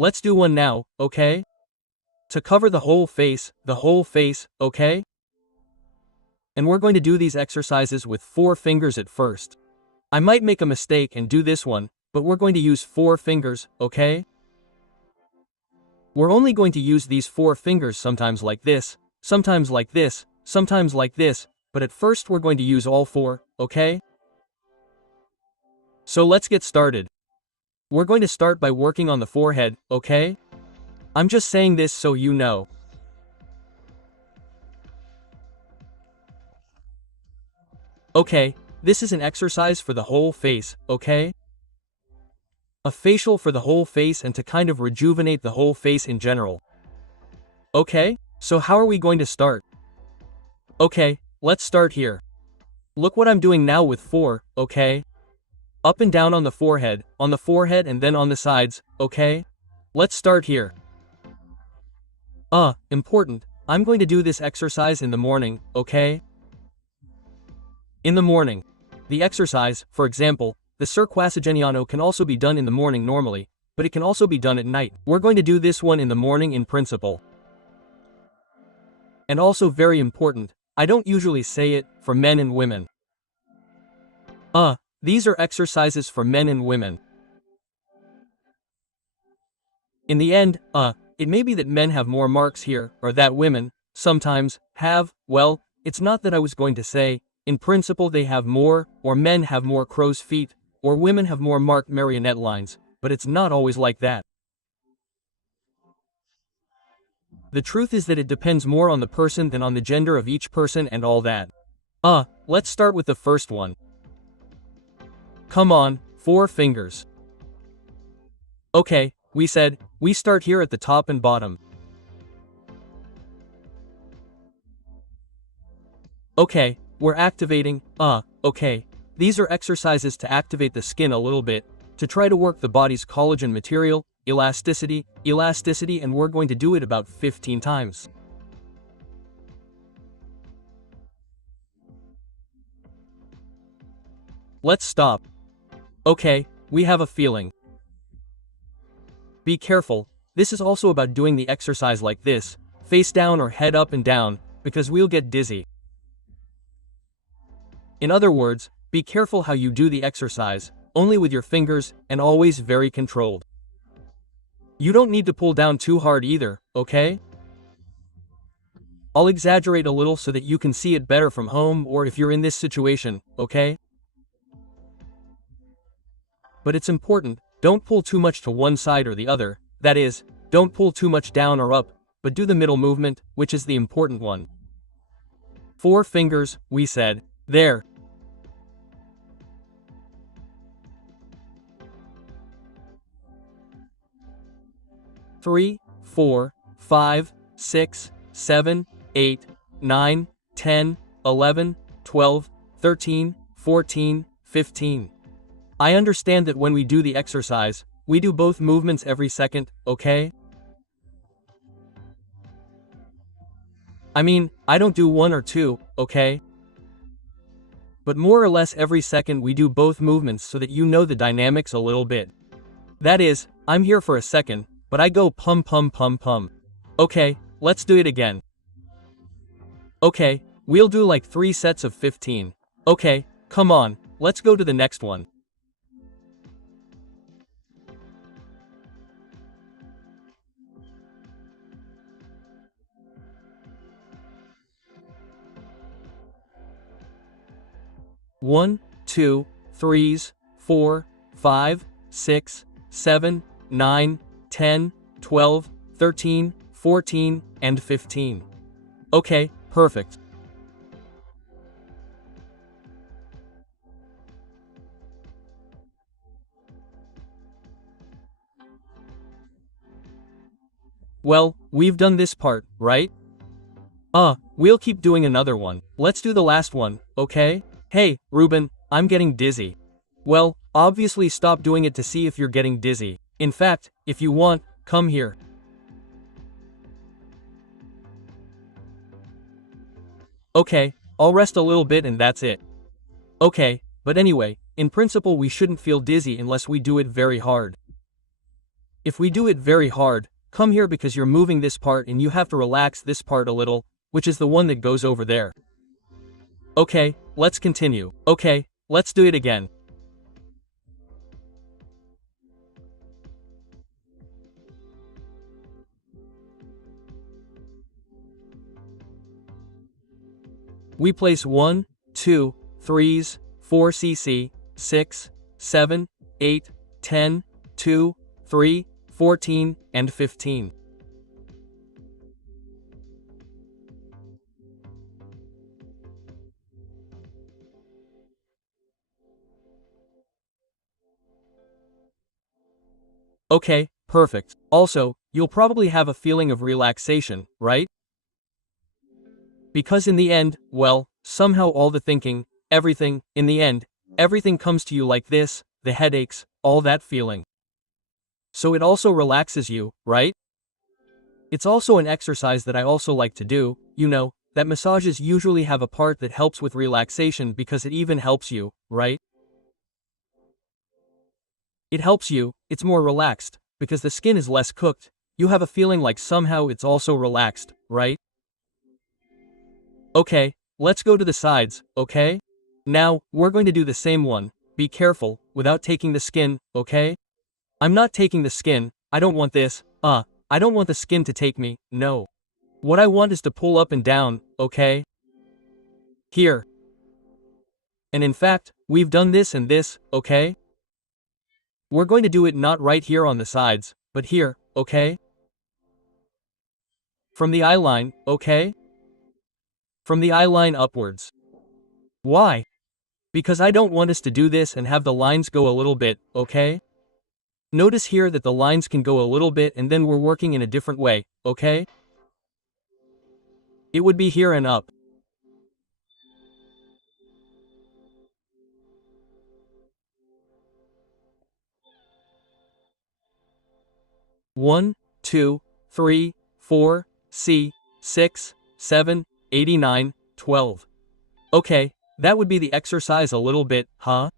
Let's do one now, okay? To cover the whole face, okay? And we're going to do these exercises with 4 fingers at first. I might make a mistake and do this one, but we're going to use 4 fingers, okay? We're only going to use these 4 fingers sometimes like this, sometimes like this, sometimes like this, but at first we're going to use all 4, okay? So let's get started. We're going to start by working on the forehead, okay? I'm just saying this so you know. Okay, this is an exercise for the whole face, okay? A facial for the whole face and to kind of rejuvenate the whole face in general. Okay, so how are we going to start? Okay, let's start here. Look what I'm doing now with 4, okay? Up and down on the forehead and then on the sides, okay? Let's start here. Important, I'm going to do this exercise in the morning, okay? In the morning. The exercise, for example, the Cirquasigeniano can also be done in the morning normally, but it can also be done at night. We're going to do this one in the morning in principle. And also very important, I don't usually say it, for men and women. These are exercises for men and women. In the end, it may be that men have more marks here, or that women, sometimes, have, well, it's not that I was going to say, in principle they have more, or men have more crow's feet, or women have more marked marionette lines, but it's not always like that. The truth is that it depends more on the person than on the gender of each person and all that. Let's start with the first one. Come on, 4 fingers. Okay, we start here at the top and bottom. Okay, we're activating, okay. These are exercises to activate the skin a little bit, to try to work the body's collagen material, elasticity, and we're going to do it about 15 times. Let's stop. Okay, we have a feeling. Be careful, this is also about doing the exercise like this, face down or head up and down, because we'll get dizzy. In other words, be careful how you do the exercise, only with your fingers, and always very controlled. You don't need to pull down too hard either, okay? I'll exaggerate a little so that you can see it better from home or if you're in this situation, okay? But it's important, don't pull too much to one side or the other, that is, don't pull too much down or up, but do the middle movement, which is the important one. 4 fingers, we said, there. Three, 4, 5, 6, 7, 8, 9, 10, 11, 12, 13, 14, 15. I understand that when we do the exercise, we do both movements every second, okay? I mean, I don't do 1 or 2, okay? But more or less every second we do both movements so that you know the dynamics a little bit. That is, I'm here for a second, but I go pum pum pum pum. Okay, let's do it again. Okay, we'll do like 3 sets of 15. Okay, come on, let's go to the next one. One, 2, 3s, 4, 5, 6, 7, 9, 10, 12, 13, 14, and 15. Okay, perfect. Well, we've done this part, right? We'll keep doing another one. Let's do the last one, okay? Hey, Ruben, I'm getting dizzy. Well, obviously stop doing it to see if you're getting dizzy. In fact, if you want, come here. Okay, I'll rest a little bit and that's it. Okay, but anyway, in principle we shouldn't feel dizzy unless we do it very hard. If we do it very hard, come here because you're moving this part and you have to relax this part a little, which is the one that goes over there. Okay, let's continue. Okay, let's do it again. We place 1, 2, 3s, 4 cc, 6, 7, 8, 10, 2, 3, 14, and 15. Okay, perfect. Also, you'll probably have a feeling of relaxation, right? Because in the end, well, somehow all the thinking, everything, in the end, everything comes to you like this, the headaches, all that feeling. So it also relaxes you, right? It's also an exercise that I also like to do, you know, that massages usually have a part that helps with relaxation because it even helps you, right? It helps you, it's more relaxed, because the skin is less cooked, you have a feeling like somehow it's also relaxed, right? Okay, let's go to the sides, okay? Now, we're going to do the same one, be careful, without taking the skin, okay? I'm not taking the skin, I don't want this, I don't want the skin to take me, no. What I want is to pull up and down, okay? Here. And in fact, we've done this and this, okay? We're going to do it not right here on the sides, but here, okay? From the eyeline, okay? From the eyeline upwards. Why? Because I don't want us to do this and have the lines go a little bit, okay? Notice here that the lines can go a little bit and then we're working in a different way, okay? It would be here and up. One, 2, 3, 4, C, 6, 7, 89, 12. Okay, that would be the exercise a little bit, huh?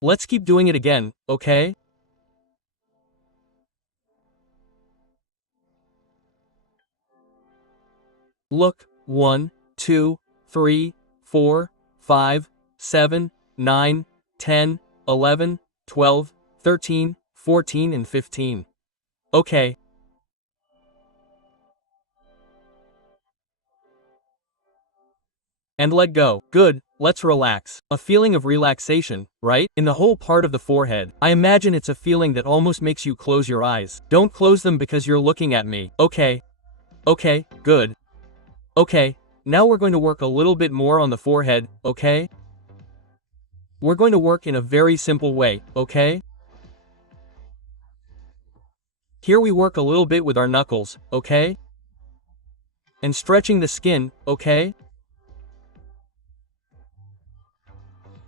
Let's keep doing it again, okay? Look, 1, 2, 3, 4, 5, 7, 9, 10, 11, 12, 13, 14, and 15. Okay. And let go. Good, let's relax. A feeling of relaxation, right? In the whole part of the forehead. I imagine it's a feeling that almost makes you close your eyes. Don't close them because you're looking at me. Okay. Okay, good. Okay, now we're going to work a little bit more on the forehead, okay? We're going to work in a very simple way, okay? Here we work a little bit with our knuckles, okay? And stretching the skin, okay?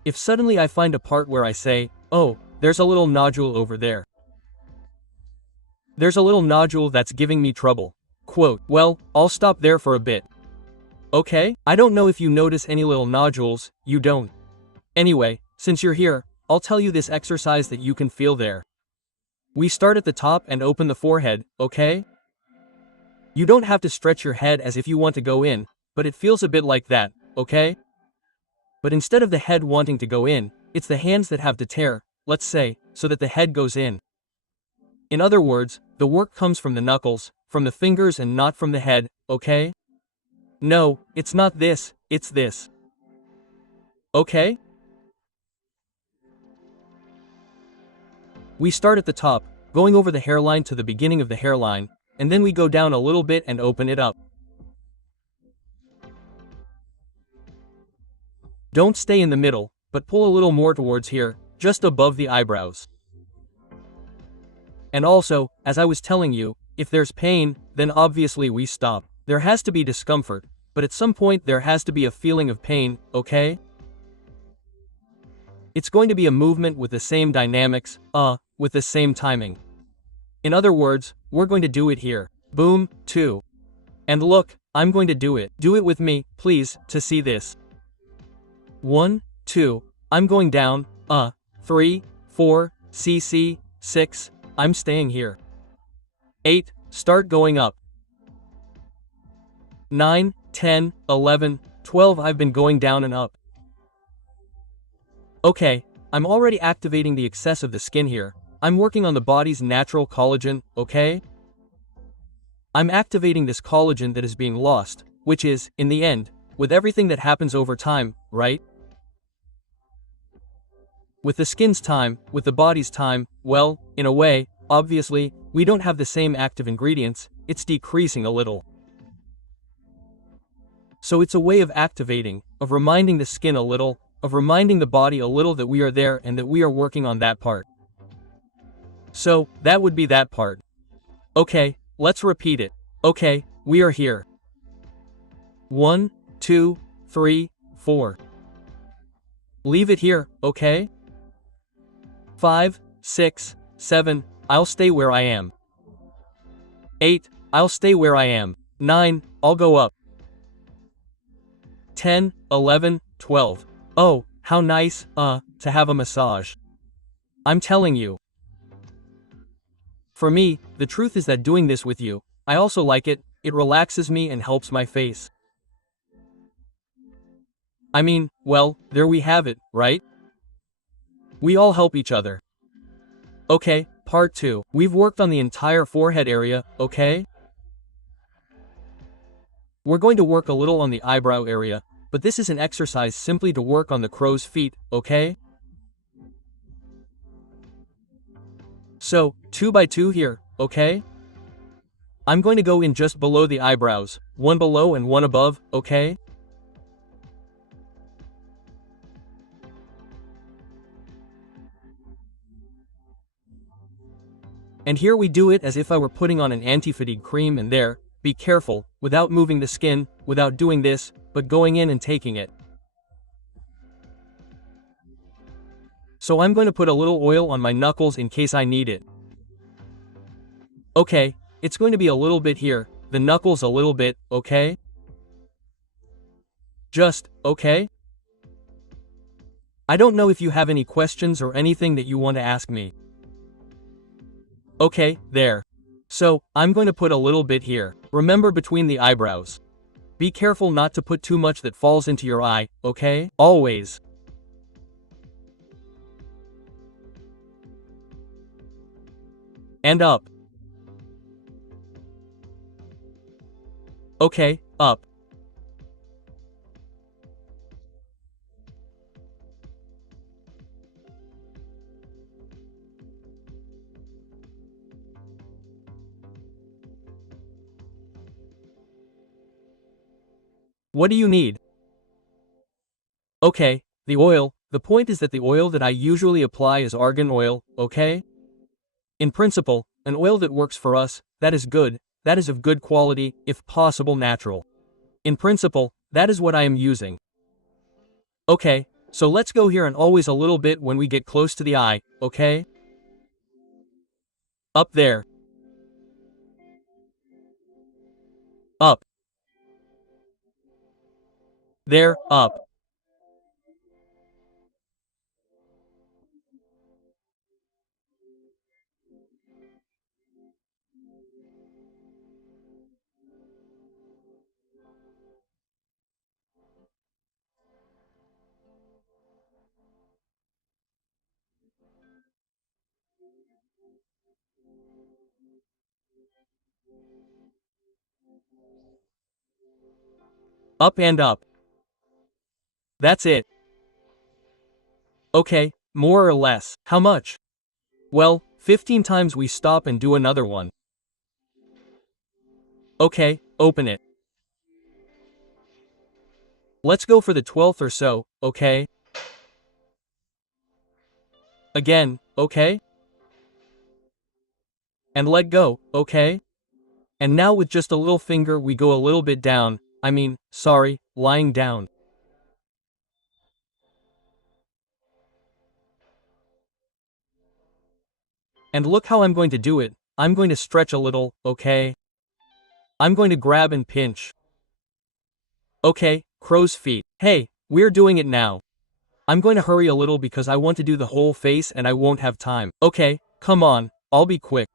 If suddenly I find a part where I say, oh, there's a little nodule over there. There's a little nodule that's giving me trouble. Quote, well, I'll stop there for a bit. Okay? I don't know if you notice any little nodules, you don't. Anyway, since you're here, I'll tell you this exercise that you can feel there. We start at the top and open the forehead, okay? You don't have to stretch your head as if you want to go in, but it feels a bit like that, okay? But instead of the head wanting to go in, it's the hands that have to tear, let's say, so that the head goes in. In other words, the work comes from the knuckles, from the fingers and not from the head, okay? No, it's not this, it's this. Okay? We start at the top, going over the hairline to the beginning of the hairline, and then we go down a little bit and open it up. Don't stay in the middle, but pull a little more towards here, just above the eyebrows. And also, as I was telling you, if there's pain, then obviously we stop. There has to be discomfort, but at some point there has to be a feeling of pain, okay? It's going to be a movement with the same dynamics, with the same timing. In other words, we're going to do it here. Boom, 2. And look, I'm going to do it. Do it with me, please, to see this. 1, 2, I'm going down, 3, 4, cc, 6, I'm staying here. 8, start going up. 9, 10, 11, 12, I've been going down and up. Okay, I'm already activating the excess of the skin here. I'm working on the body's natural collagen, okay? I'm activating this collagen that is being lost, which is, in the end, with everything that happens over time, right? With the skin's time, with the body's time, well, in a way, obviously, we don't have the same active ingredients, it's decreasing a little. So it's a way of activating, of reminding the skin a little, of reminding the body a little that we are there and that we are working on that part. So, that would be that part. Okay, let's repeat it. Okay, we are here. 1, 2, 3, 4. Leave it here, okay? 5, 6, 7, I'll stay where I am. 8, I'll stay where I am. 9, I'll go up. 10, 11, 12. Oh, how nice, to have a massage. I'm telling you. For me, the truth is that doing this with you, I also like it, it relaxes me and helps my face. I mean, well, there we have it, right? We all help each other. Okay, part 2. We've worked on the entire forehead area, okay? We're going to work a little on the eyebrow area, but this is an exercise simply to work on the crow's feet, okay? So, 2 by 2 here, okay? I'm going to go in just below the eyebrows, one below and one above, okay? And here we do it as if I were putting on an anti-fatigue cream and there, be careful, without moving the skin, without doing this, but going in and taking it. So I'm going to put a little oil on my knuckles in case I need it. Okay, it's going to be a little bit here, the knuckles a little bit, okay? Just, okay? I don't know if you have any questions or anything that you want to ask me. Okay, there. So, I'm going to put a little bit here. Remember, between the eyebrows. Be careful not to put too much that falls into your eye, okay? Always. And up. Okay, up. What do you need? Okay, the oil. The point is that the oil that I usually apply is argan oil, okay? In principle, an oil that works for us, that is good, that is of good quality, if possible natural. In principle, that is what I am using. Okay, so let's go here and always a little bit when we get close to the eye, okay? Up there. Up. There, up. Up and up. That's it. Okay, more or less. How much? Well, 15 times we stop and do another one. Okay, open it. Let's go for the 12th or so, okay? Again, okay? And let go, okay? And now with just a little finger we go a little bit down, lying down. And look how I'm going to do it, I'm going to stretch a little, okay? I'm going to grab and pinch. Okay, crow's feet. Hey, we're doing it now. I'm going to hurry a little because I want to do the whole face and I won't have time. Okay, come on, I'll be quick.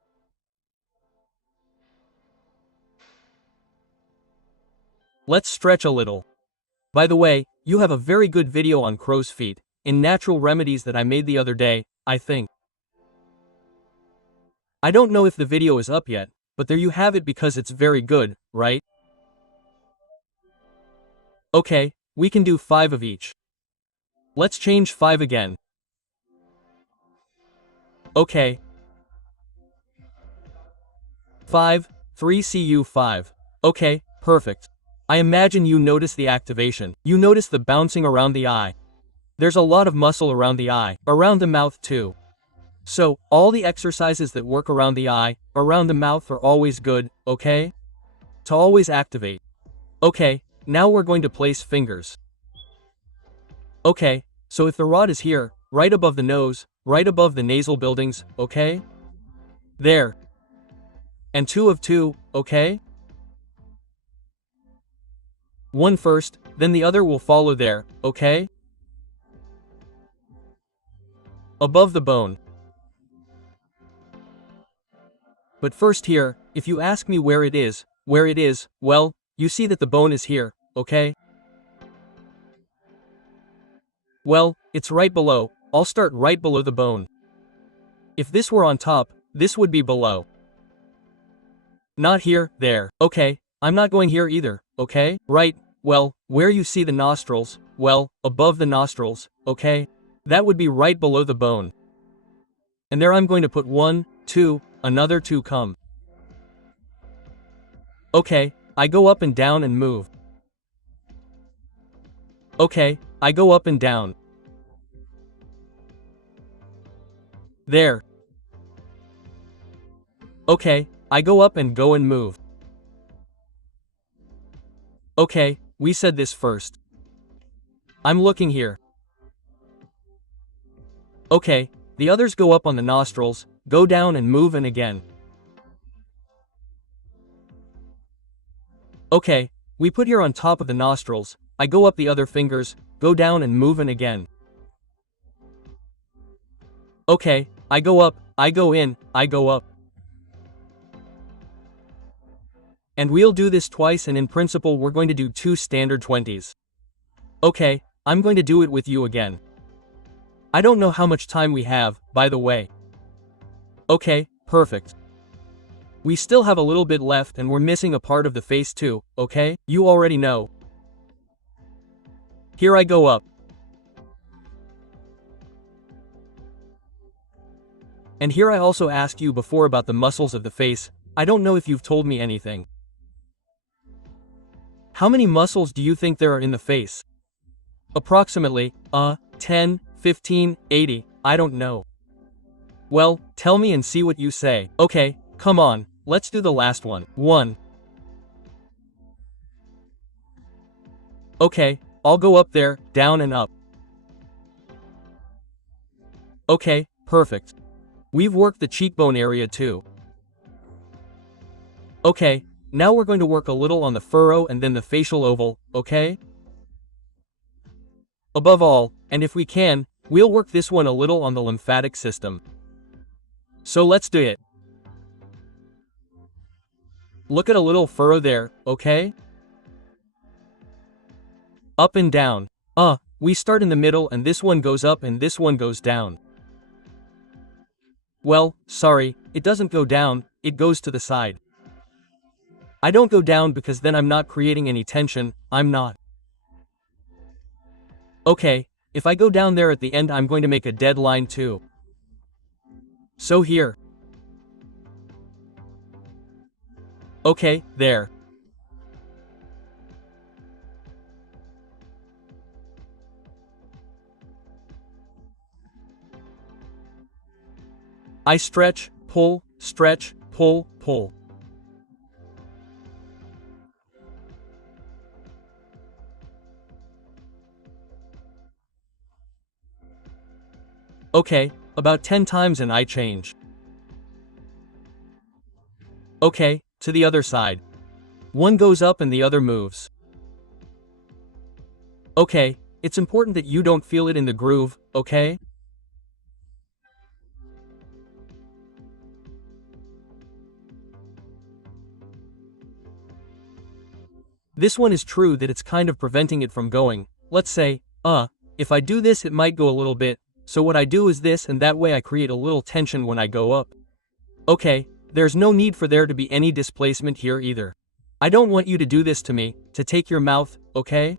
Let's stretch a little. By the way, you have a very good video on crow's feet, in natural remedies that I made the other day, I think. I don't know if the video is up yet, but there you have it because it's very good, right? Okay, we can do 5 of each. Let's change 5 again. Okay. 5, 3 CU 5. Okay, perfect. I imagine you notice the activation. You notice the bouncing around the eye. There's a lot of muscle around the eye, around the mouth too. So, all the exercises that work around the eye, around the mouth are always good, okay? To always activate. Okay, now we're going to place fingers. Okay, so if the rod is here, right above the nose, right above the nasal buildings, okay? There. And 2 of 2, okay? One first, then the other will follow there, okay? Above the bone. But first here, if you ask me where it is, well, you see that the bone is here, okay? Well, it's right below. I'll start right below the bone. If this were on top, this would be below. Not here, there. Okay, I'm not going here either, okay? Right, well, where you see the nostrils, well, above the nostrils, okay? That would be right below the bone. And there I'm going to put 1, 2, another 2 come. Okay, I go up and down and move. Okay, I go up and down. There. Okay, I go up and go and move. Okay, we said this first. I'm looking here. Okay, the others go up on the nostrils, go down and move and again. Okay, we put here on top of the nostrils, I go up the other fingers, go down and move and again. Okay, I go up, I go in, I go up. And we'll do this twice and in principle we're going to do 2 standard 20s. Okay, I'm going to do it with you again. I don't know how much time we have, by the way. Okay, perfect. We still have a little bit left and we're missing a part of the face too, okay? You already know. Here I go up. And here I also asked you before about the muscles of the face. I don't know if you've told me anything. How many muscles do you think there are in the face? Approximately, 10, 15, 80, I don't know. Well, tell me and see what you say. Okay, come on, let's do the last one. 1. Okay, I'll go up there, down and up. Okay, perfect. We've worked the cheekbone area too. Okay, now we're going to work a little on the furrow and then the facial oval, okay? Above all, and if we can, we'll work this one a little on the lymphatic system. So let's do it. Look at a little furrow there, okay? Up and down. We start in the middle and this one goes up and this one goes down. Well, sorry, it doesn't go down, it goes to the side. I don't go down because then I'm not creating any tension, I'm not. Okay, if I go down there at the end I'm going to make a dead line too. So here. Okay, there. I stretch, pull, pull. Okay, about 10 times and I change. Okay, to the other side. One goes up and the other moves. Okay, It's important that you don't feel it in the groove, okay? This one is true that it's kind of preventing it from going. Let's say, if I do this it might go a little bit, so what I do is this and that way I create a little tension when I go up. Okay, there's no need for there to be any displacement here either. I don't want you to do this to me, to take your mouth, okay?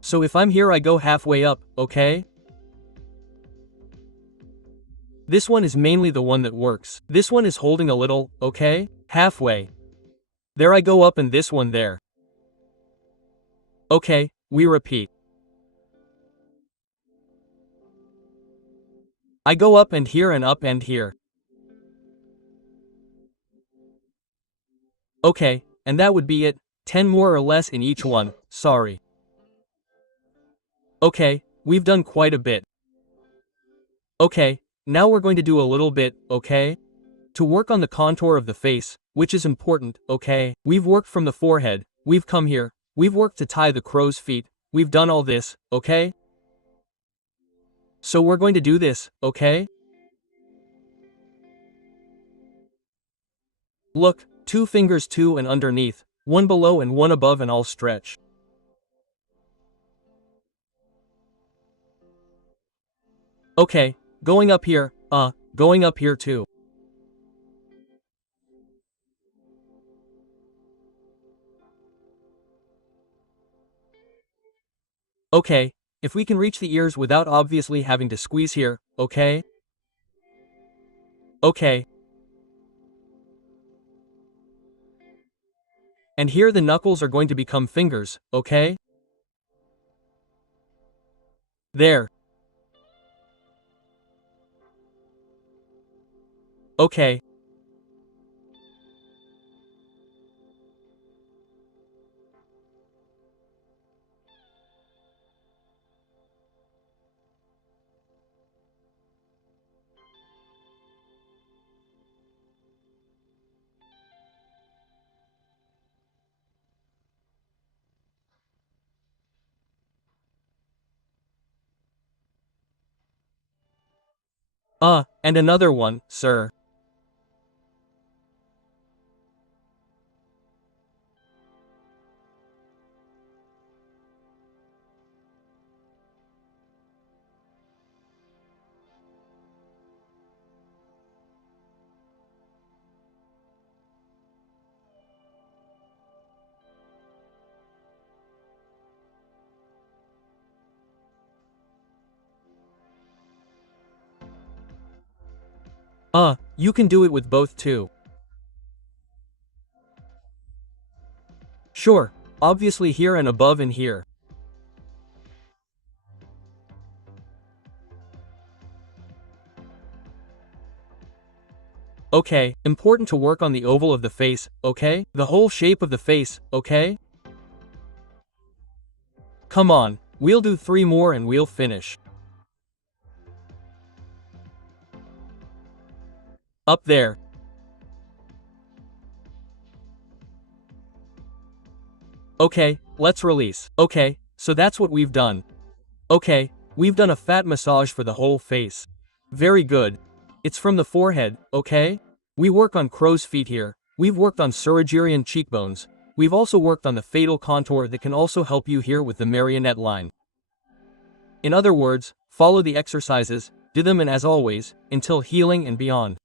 So if I'm here I go halfway up, okay? This one is mainly the one that works. This one is holding a little, okay? Halfway. There I go up and this one there. Okay, we repeat. I go up and here and up and here. Okay, and that would be it, 10 more or less in each one, sorry. Okay, we've done quite a bit. Okay, now we're going to do a little bit, okay? To work on the contour of the face, which is important, okay? We've worked from the forehead, we've come here, we've worked to tie the crow's feet, we've done all this, okay? So we're going to do this, okay? Look, 2 fingers 2 and underneath, 1 below and 1 above and all stretch. Okay, going up here too. Okay, if we can reach the ears without obviously having to squeeze here, okay? Okay. And here the knuckles are going to become fingers, okay? There. Okay. And another one, sir. You can do it with both too. Sure, obviously here and above and here. Okay, important to work on the oval of the face, okay? The whole shape of the face, okay? Come on, we'll do 3 more and we'll finish. Up there. Okay, let's release. Okay, so that's what we've done. Okay, we've done a fat massage for the whole face. Very good. It's from the forehead, okay? We work on crow's feet here. We've worked on Surigerian cheekbones. We've also worked on the facial contour that can also help you here with the marionette line. In other words, follow the exercises, do them and as always, until healing and beyond.